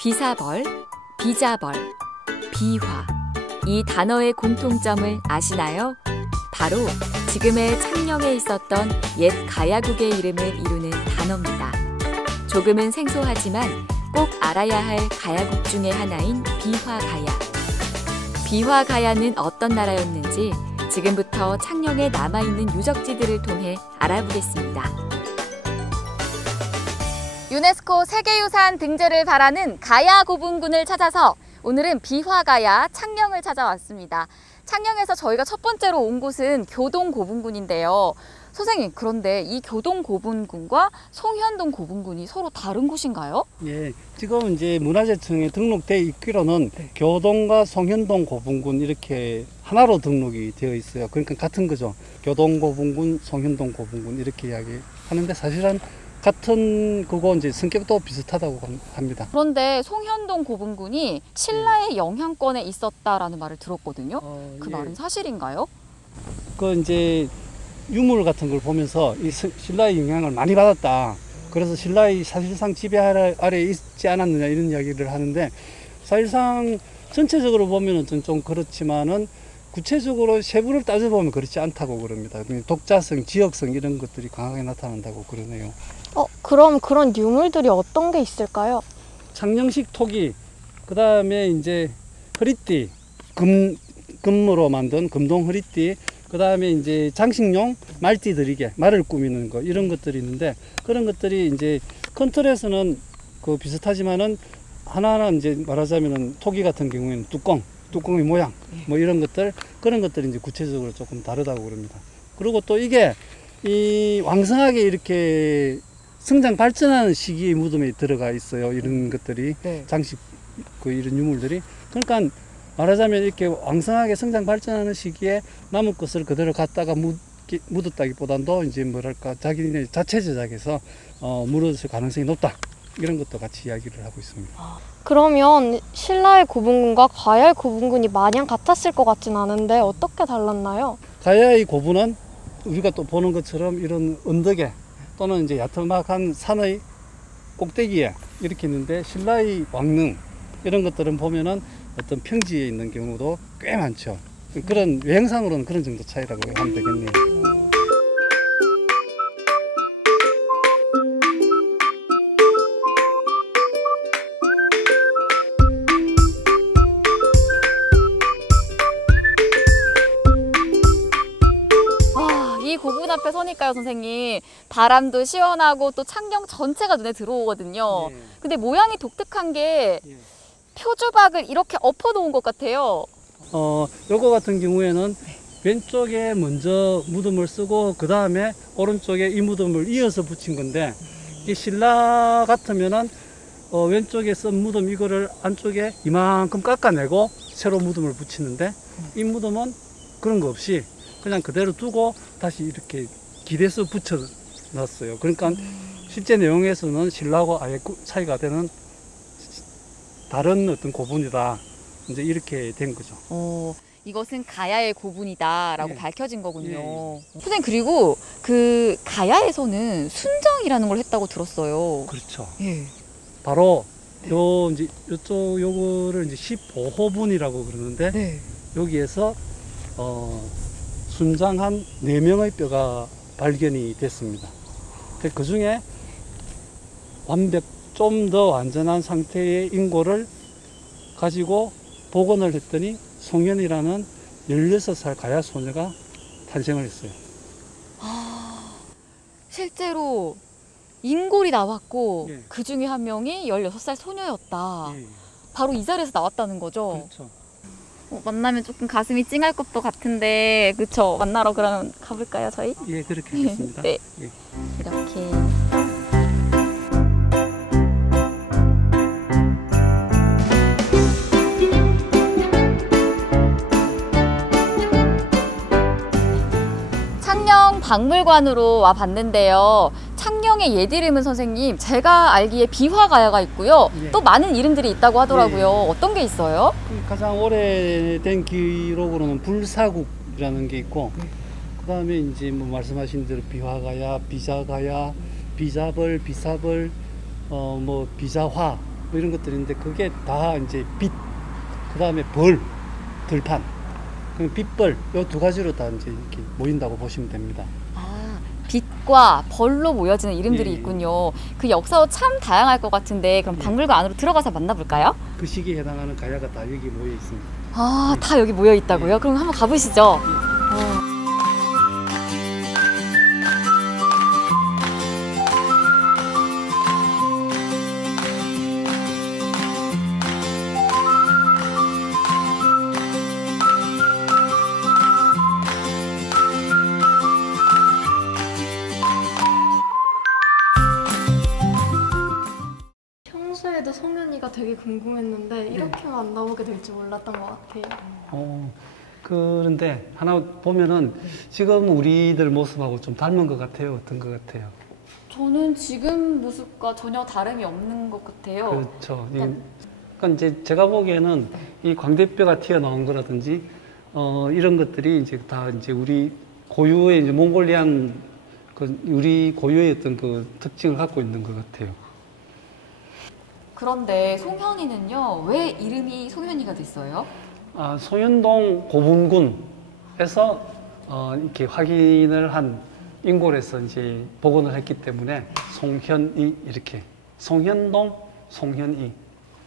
비사벌, 비자벌, 비화. 이 단어의 공통점을 아시나요? 바로 지금의 창녕에 있었던 옛 가야국의 이름을 이루는 단어입니다. 조금은 생소하지만 꼭 알아야 할 가야국 중의 하나인 비화가야. 비화가야는 어떤 나라였는지 지금부터 창녕에 남아있는 유적지들을 통해 알아보겠습니다. 유네스코 세계유산 등재를 바라는 가야 고분군을 찾아서 오늘은 비화가야 창녕을 찾아왔습니다. 창녕에서 저희가 첫 번째로 온 곳은 교동 고분군인데요. 선생님, 그런데 이 교동 고분군과 송현동 고분군이 서로 다른 곳인가요? 예, 지금 이제 문화재청에 등록돼 있기로는 교동과 송현동 고분군 이렇게 하나로 등록이 되어 있어요. 그러니까 같은 거죠. 교동 고분군, 송현동 고분군 이렇게 이야기하는데 사실은 같은 그거 이제 성격도 비슷하다고 합니다. 그런데 송현동 고분군이 신라의 영향권에 있었다라는 말을 들었거든요. 그 예. 말은 사실인가요? 그 이제 유물 같은 걸 보면서 이 신라의 영향을 많이 받았다. 그래서 신라의 사실상 지배 아래에 있지 않았느냐 이런 이야기를 하는데 사실상 전체적으로 보면은 좀 그렇지만은 구체적으로 세부를 따져보면 그렇지 않다고 그럽니다. 독자성, 지역성 이런 것들이 강하게 나타난다고 그러네요. 그럼 그런 유물들이 어떤 게 있을까요? 창녕식 토기, 그 다음에 이제 허리띠, 금으로 만든 금동 허리띠, 그 다음에 이제 장식용 말띠 들이개, 말을 꾸미는 거 이런 것들이 있는데 그런 것들이 이제 큰 틀에서는 그 비슷하지만은 하나하나 이제 말하자면은 토기 같은 경우에는 뚜껑의 모양 뭐 이런 것들 그런 것들이 이제 구체적으로 조금 다르다고 그럽니다. 그리고 또 이게 이 왕성하게 이렇게 성장 발전하는 시기의 무덤에 들어가 있어요. 이런 것들이 장식 이런 유물들이 그러니까 말하자면 이렇게 왕성하게 성장 발전하는 시기에 남은 것을 그대로 갖다가 묻었다기보다도 이제 뭐랄까 자기네 자체 제작해서 묻었을 가능성이 높다. 이런 것도 같이 이야기를 하고 있습니다. 그러면 신라의 고분군과 가야의 고분군이 마냥 같았을 것 같진 않은데 어떻게 달랐나요? 가야의 고분은 우리가 또 보는 것처럼 이런 언덕에 또는 이제 야트막한 산의 꼭대기에 이렇게 있는데 신라의 왕릉 이런 것들은 보면은 어떤 평지에 있는 경우도 꽤 많죠. 그런 외형상으로는 그런 정도 차이라고 하면 되겠네요. 이 고분 앞에 서니까요, 선생님. 바람도 시원하고 또 창녕 전체가 눈에 들어오거든요. 근데 모양이 독특한 게 표주박을 이렇게 엎어 놓은 것 같아요. 요거 같은 경우에는 왼쪽에 먼저 무덤을 쓰고 그 다음에 오른쪽에 이 무덤을 이어서 붙인 건데 이 신라 같으면은 왼쪽에 쓴 무덤 이거를 안쪽에 이만큼 깎아내고 새로 무덤을 붙이는데 이 무덤은 그런 거 없이 그냥 그대로 두고 다시 이렇게 기대서 붙여 놨어요. 그러니까 실제 내용에서는 신라하고 아예 차이가 되는 다른 어떤 고분이다. 이제 이렇게 된 거죠. 이것은 가야의 고분이다라고 밝혀진 거군요. 선생님, 그리고 그 가야에서는 순정이라는 걸 했다고 들었어요. 그렇죠. 바로 요 이제 요쪽 요거를 이제 15호분이라고 그러는데 여기에서 순장한 4명의 뼈가 발견이 됐습니다. 그 중에 좀 더 완전한 상태의 인고를 가지고 복원을 했더니 송현이라는 16살 가야 소녀가 탄생을 했어요. 실제로 인골이 나왔고 그 중에 한 명이 16살 소녀였다. 바로 이 자리에서 나왔다는 거죠? 그렇죠. 만나면 조금 가슴이 찡할 것도 같은데, 그쵸? 만나러 그러면 가볼까요, 저희? 예, 그렇게 하겠습니다. 네. 이렇게. 창녕 박물관으로 와 봤는데요. 창녕의 옛 이름은 선생님, 제가 알기에 비화가야가 있고요. 또 많은 이름들이 있다고 하더라고요. 어떤 게 있어요? 가장 오래된 기록으로는 불사국이라는 게 있고 그 다음에 이제 뭐 말씀하신 대로 비화가야, 비자가야, 비자벌, 비사벌, 뭐 비자화 뭐 이런 것들인데 그게 다 이제 빛, 그 다음에 벌, 들판, 그 빛벌 요 두 가지로 다 이제 이렇게 모인다고 보시면 됩니다. 아, 빛과 벌로 모여지는 이름들이 예. 있군요. 그 역사도 참 다양할 것 같은데 그럼 예. 박물관 안으로 들어가서 만나볼까요? 그 시기에 해당하는 가야가 다 여기 모여 있습니다. 아, 다 여기 모여 있다고요? 그럼 한번 가보시죠. 평소에도 송현이가 되게 궁금했는데 이렇게 만나보게 될 줄 몰랐던 것 같아요. 그런데 하나 보면은 지금 우리들 모습하고 좀 닮은 것 같아요. 어떤 것 같아요? 저는 지금 모습과 전혀 다름이 없는 것 같아요. 그렇죠. 그러니까 이제 제가 보기에는 이 광대뼈가 튀어나온 거라든지 이런 것들이 이제 다 이제 우리 고유의 이제 몽골리안 그 우리 고유의 어떤 그 특징을 갖고 있는 것 같아요. 그런데 송현이는요, 왜 이름이 송현이가 됐어요? 소현동 고분군에서 이렇게 확인을 한 인골에서 이제 복원을 했기 때문에 송현이 이렇게 송현동 송현이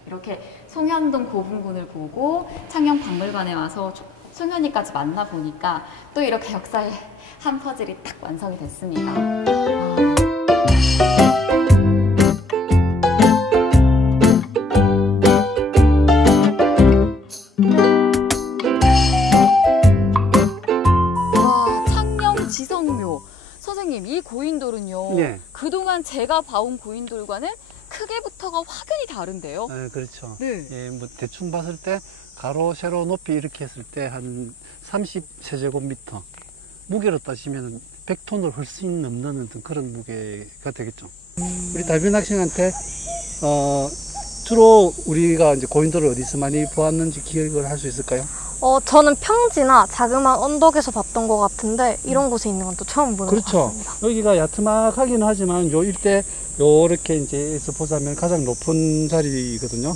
이렇게 송현동 고분군을 보고 창녕 박물관에 와서 송현이까지 만나보니까 또 이렇게 역사의 한 퍼즐이 딱 완성이 됐습니다. 지성묘. 선생님, 이 고인돌은요. 네. 그동안 제가 봐온 고인돌과는 크기부터가 확연히 다른데요. 네, 그렇죠. 네. 예, 뭐 대충 봤을 때 가로, 세로, 높이 이렇게 했을 때 한 30세제곱미터. 무게로 따지면 100톤을 훨씬 넘는 어떤 그런 무게가 되겠죠. 우리 달변 학생한테 주로 우리가 이제 고인돌을 어디서 많이 보았는지 기억을 할 수 있을까요? 저는 평지나 자그마한 언덕에서 봤던 것 같은데 이런 곳에 있는 건 또 처음 보는 것 그렇죠. 같습니다. 여기가 야트막하긴 하지만 요 일대 요렇게 이제에서 보자면 가장 높은 자리거든요.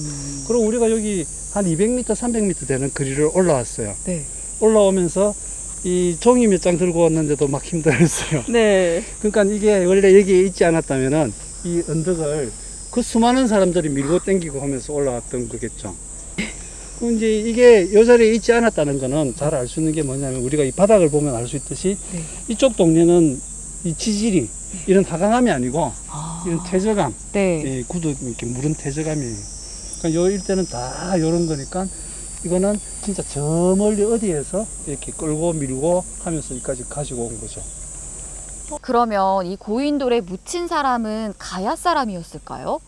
그리고 우리가 여기 한 200m, 300m 되는 거리를 올라왔어요. 네. 올라오면서 이 종이 몇 장 들고 왔는데도 막 힘들었어요. 네. 그러니까 이게 원래 여기에 있지 않았다면은 이 언덕을 그 수많은 사람들이 밀고 당기고 하면서 올라왔던 거겠죠. 그럼 이제 이게 요 자리에 있지 않았다는 거는 잘 알 수 있는 게 뭐냐면 우리가 이 바닥을 보면 알 수 있듯이 네. 이쪽 동네는 이 지질이 이런 하강함이 아니고 이런 퇴적암, 네. 예, 구도 이렇게 무른 퇴적암이에요. 그러니까 요 일대는 다 요런 거니까 이거는 진짜 저 멀리 어디에서 이렇게 끌고 밀고 하면서 여기까지 가지고 온 거죠. 그러면 이 고인돌에 묻힌 사람은 가야 사람이었을까요?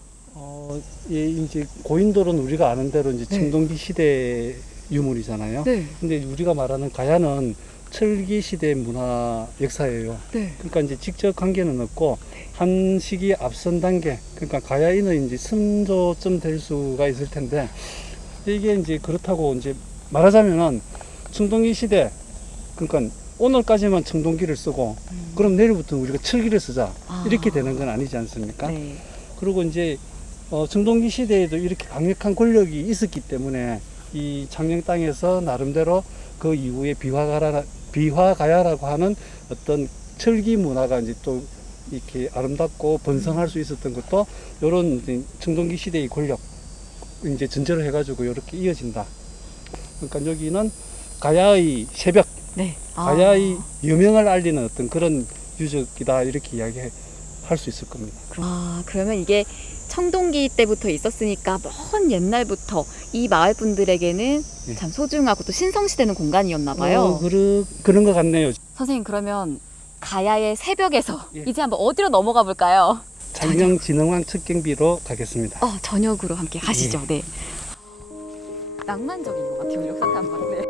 예, 이제 고인돌은 우리가 아는 대로 이제 네. 청동기 시대 유물이잖아요. 네. 근데 우리가 말하는 가야는 철기 시대 문화 역사예요. 네. 그러니까 이제 직접 관계는 없고 한 시기 앞선 단계, 그러니까 가야인의 이제 선조쯤 될 수가 있을 텐데 이게 이제 그렇다고 이제 말하자면은 청동기 시대, 그러니까 오늘까지만 청동기를 쓰고 그럼 내일부터 우리가 철기를 쓰자 이렇게 되는 건 아니지 않습니까? 네. 그리고 이제 청동기 시대에도 이렇게 강력한 권력이 있었기 때문에 이 창녕 땅에서 나름대로 그 이후에 비화가야라고 하는 어떤 철기 문화가 이제 또 이렇게 아름답고 번성할 수 있었던 것도 이런 청동기 시대의 권력 이제 전제를 해가지고 이렇게 이어진다. 그러니까 여기는 가야의 새벽, 네. 가야의 여명을 알리는 어떤 그런 유적이다 이렇게 이야기할 수 있을 겁니다. 그러면 이게 청동기 때부터 있었으니까 먼 옛날부터 이 마을 분들에게는 예. 참 소중하고 또 신성시되는 공간이었나 봐요. 그런 것 같네요. 선생님, 그러면 가야의 새벽에서 예. 이제 한번 어디로 넘어가 볼까요? 창녕진흥왕 척경비로 가겠습니다. 저녁으로 함께 가시죠. 네. 낭만적인 것 같아요. 역사 탐방. 네.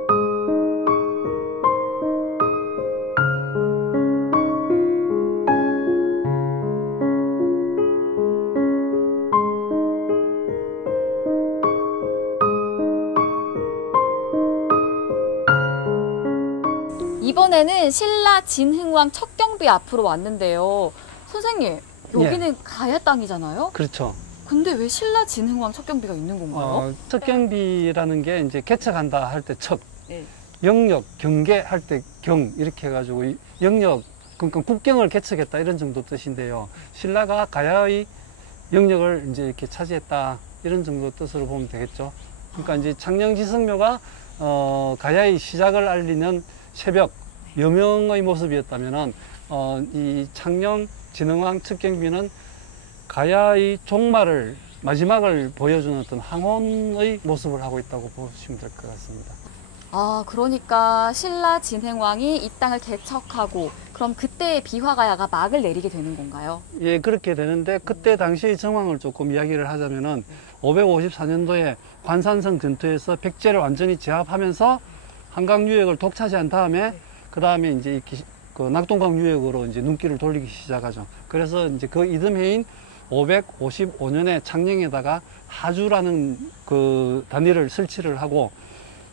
이번에는 신라 진흥왕 척경비 앞으로 왔는데요. 선생님, 여기는 가야 땅이잖아요? 그렇죠. 근데 왜 신라진흥왕 척경비가 있는 건가요? 척경비라는 게 이제 개척한다 할 때 척, 네. 영역, 경계 할 때 경 이렇게 해가지고 영역, 그러니까 국경을 개척했다 이런 정도 뜻인데요. 신라가 가야의 영역을 이제 이렇게 차지했다 이런 정도 뜻으로 보면 되겠죠. 그러니까 이제 창녕지성묘가 가야의 시작을 알리는 새벽 여명의 모습이었다면은 이 창녕진흥왕 척경비는 가야의 종말을 마지막을 보여주는 어떤 황혼의 모습을 하고 있다고 보시면 될 것 같습니다. 그러니까 신라진흥왕이 이 땅을 개척하고 그럼 그때 비화가야가 막을 내리게 되는 건가요? 예, 그렇게 되는데 그때 당시의 정황을 조금 이야기를 하자면은 554년도에 관산성 전투에서 백제를 완전히 제압하면서 한강 유역을 독차지한 다음에 그 다음에 이제 그 낙동강 유역으로 이제 눈길을 돌리기 시작하죠. 그래서 이제 그 이듬해인 555년에 창녕에다가 하주라는 그 단위를 설치를 하고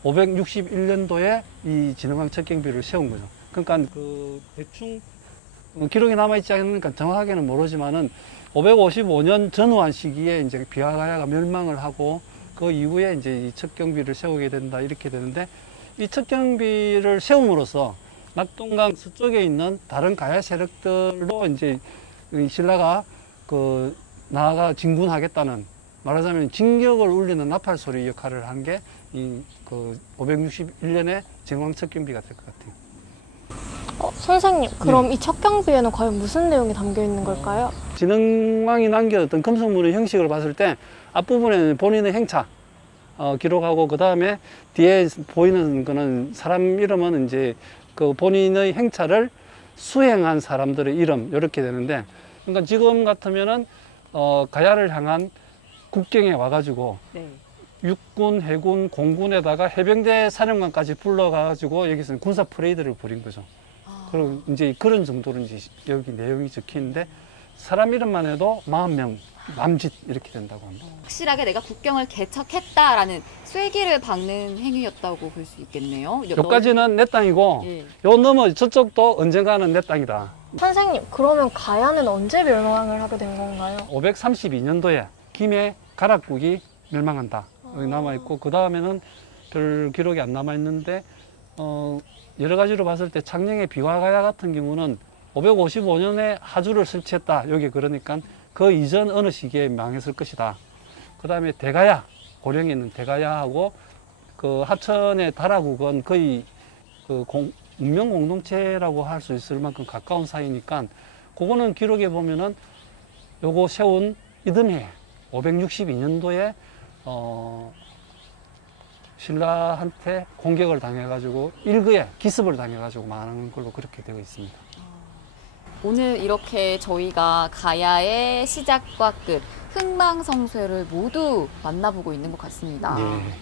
561년도에 이 진흥왕 척경비를 세운 거죠. 그러니까 그 대충 기록이 남아있지 않으니까 정확하게는 모르지만은 555년 전후한 시기에 이제 비화가야가 멸망을 하고 그 이후에 이제 이 척경비를 세우게 된다 이렇게 되는데 이 척경비를 세움으로써 낙동강 서쪽에 있는 다른 가야 세력들로 이제 신라가 그 나아가 진군하겠다는 말하자면 진격을 울리는 나팔 소리 역할을 한 게 이 그 561년에 진흥왕 척경비가 될 것 같아요. 선생님, 그럼 이 척경비에는 과연 무슨 내용이 담겨 있는 걸까요? 진흥왕이 남겨뒀던 금속물의 형식을 봤을 때 앞부분에는 본인의 행차 기록하고 그 다음에 뒤에 보이는 거는 사람 이름은 이제 그 본인의 행차를 수행한 사람들의 이름 이렇게 되는데 그러니까 지금 같으면은 가야를 향한 국경에 와가지고 네. 육군, 해군, 공군에다가 해병대 사령관까지 불러가지고 여기서 군사 퍼레이드를 벌인 거죠. 그리고 이제 그런 정도로 이제 여기 내용이 적혀 있는데 사람 이름만 해도 40명, 남짓 이렇게 된다고 합니다. 확실하게 내가 국경을 개척했다라는 쐐기를 박는 행위였다고 볼 수 있겠네요. 여기까지는 내 땅이고 예. 요 넘어 저쪽도 언젠가는 내 땅이다. 선생님, 그러면 가야는 언제 멸망을 하게 된 건가요? 532년도에 김해 가락국이 멸망한다. 여기 남아있고 그 다음에는 별 기록이 안 남아있는데 여러 가지로 봤을 때 창녕의 비화가야 같은 경우는 555년에 하주를 설치했다. 여기 그러니까 그 이전 어느 시기에 망했을 것이다. 그 다음에 대가야, 고령에 있는 대가야하고 그 하천의 다라국은 거의 그 운명 공동체라고 할 수 있을 만큼 가까운 사이니까 그거는 기록에 보면은 요거 세운 이듬해 562년도에 신라한테 공격을 당해가지고 일거에 기습을 당해가지고 망하는 걸로 그렇게 되어 있습니다. 오늘 이렇게 저희가 가야의 시작과 끝, 흥망성쇠를 모두 만나보고 있는 것 같습니다. 네.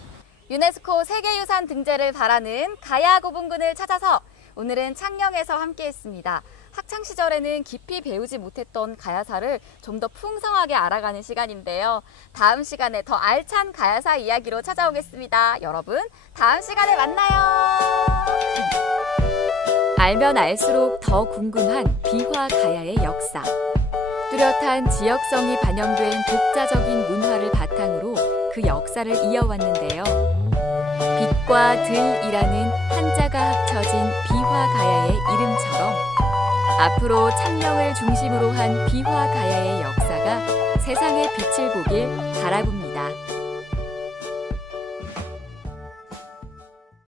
유네스코 세계유산 등재를 바라는 가야 고분군을 찾아서 오늘은 창녕에서 함께했습니다. 학창 시절에는 깊이 배우지 못했던 가야사를 좀 더 풍성하게 알아가는 시간인데요. 다음 시간에 더 알찬 가야사 이야기로 찾아오겠습니다. 여러분, 다음 시간에 만나요. 알면 알수록 더 궁금한 비화 가야의 역사. 뚜렷한 지역성이 반영된 독자적인 문화를 바탕으로 그 역사를 이어왔는데요. 빛과 들이라는 한자가 합쳐진 비화 가야의 이름처럼 앞으로 창녕을 중심으로 한 비화 가야의 역사가 세상의 빛을 보길 바라봅니다.